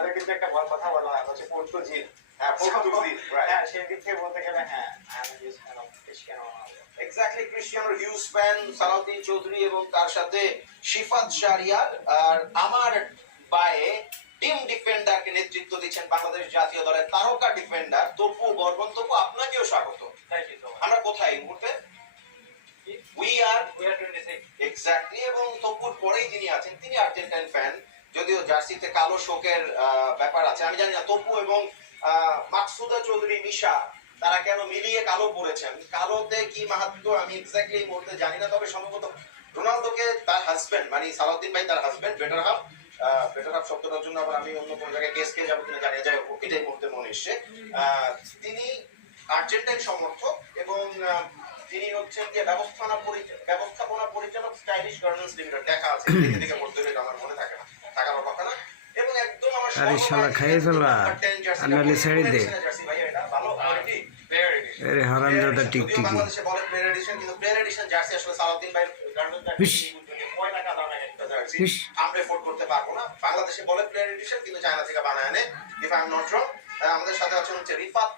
আমাদের কিন্তু একটা কথা বলা হয় হচ্ছে পর্তুজিজ। হ্যাঁ, পর্তুগিজ, right. হ্যাঁ, সেদিক থেকে বলতে গেলে হ্যাঁ, আমি ক্রিস্টিয়ানো রোনালদো। এক্স্যাক্টলি ক্রিস্টিয়ানোর হিউজ ফ্যান সালাউদ্দিন চৌধুরী এবং তার সাথে শিফাত শাহরিয়ার। আর আমার বায়ে টিম ডিফেন্ডারকে নেতৃত্ব দিচ্ছেন বাংলাদেশ জাতীয় দলের তারকা ডিফেন্ডার তপু বর্মন। তপু, আপনাকেও স্বাগত। Thank you so much. আমরা কোথায় এই মুহূর্তে? We are 26। এক্স্যাক্টলি। এবং তপুর পরেই যিনি আছেন তিনি আর্জেন্টাইন ফ্যান, যদিও জার্সিতে কালো শোকের ব্যাপার আছে। আমি জানি না তপু এবং মাকসুদা চৌধুরী মিশা তারা কেন মিলিয়ে কালো পরেছেন, কালোতে কি মাহাত্ম্য আমি এক্স্যাক্টলি এই মুহূর্তে জানি না। তবে সম্ভবত রোনালদোকে তার হাজবেন্ড মানে সালাউদ্দিন ভাই তার husband better half, better half শব্দটার জন্য আবার আমি অন্য কোনো জায়গায় কেস খেয়ে যাবো কিনা জানিয়ে যায়, এটাই মুহূর্তে মনে এসছে। তিনি আর্জেন্টাইন সমর্থক এবং তিনি হচ্ছেন যে ব্যবস্থাপনা পরিচালক স্টাইলিশ গার্মেন্টস লিমিটেড। দেখা আছে দেখে দেখে পড়তে হবে, আমার মনে থাকে না, থাকার কথা না। এবং একদম আমার আরে শালা খাইয়ে ফেলবা, আন্ডারলি ছেড়ে দে। জার্সি ভাই এটা ভালো কোয়ালিটি। আরে হারামজাদা টিকটিকি। বাংলাদেশে বলে প্লেয়ার এডিশন, কিন্তু প্লেয়ার এডিশন জার্সি আসলে সালাউদ্দিন ভাই ইস। কয় টাকা দাম একটা জার্সি ইস। আমরা এফোর্ড করতে পারবো না। বাংলাদেশে বলে প্লেয়ার এডিশন, কিন্তু চায়না থেকে বানায় আনে, if I am not wrong. আমাদের সাথে আছেন হচ্ছে রিফাত